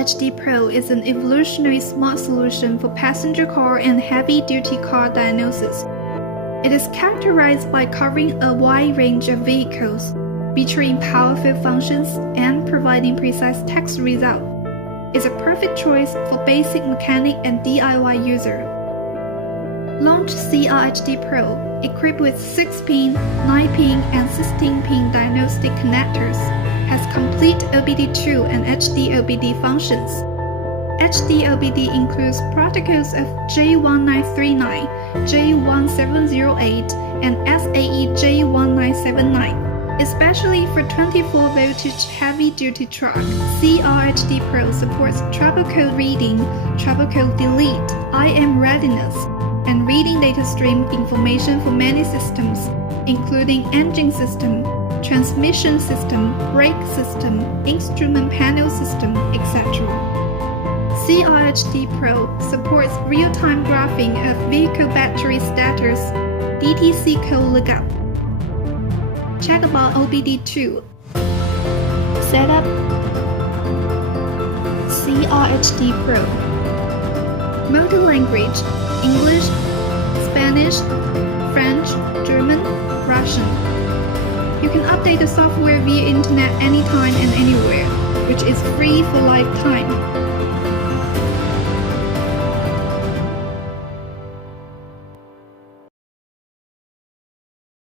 HOBD Pro is an evolutionary smart solution for passenger car and heavy-duty car diagnosis. It is characterized by covering a wide range of vehicles, featuring powerful functions and providing precise text results. It's a perfect choice for basic mechanic and DIY user. Launch HOBD Pro, equipped with 6-pin, 9-pin, and 16-pin diagnostic connectors, has complete OBD2 and HD OBD functions. HD OBD includes protocols of J1979, J1708, and SAE J1979. Especially for 24-voltage heavy-duty truck, HOBD Pro supports trouble code reading, trouble code delete, IM readiness, and reading data stream information for many systems, including engine system, transmission system, brake system, instrument panel system, etc. HOBD Pro supports real-time graphing of vehicle battery status, DTC code lookup. Check about OBD2. Setup HOBD Pro. Multi-language: English, Spanish, French, German, Russian. You can update the software via internet anytime and anywhere, which is free for lifetime.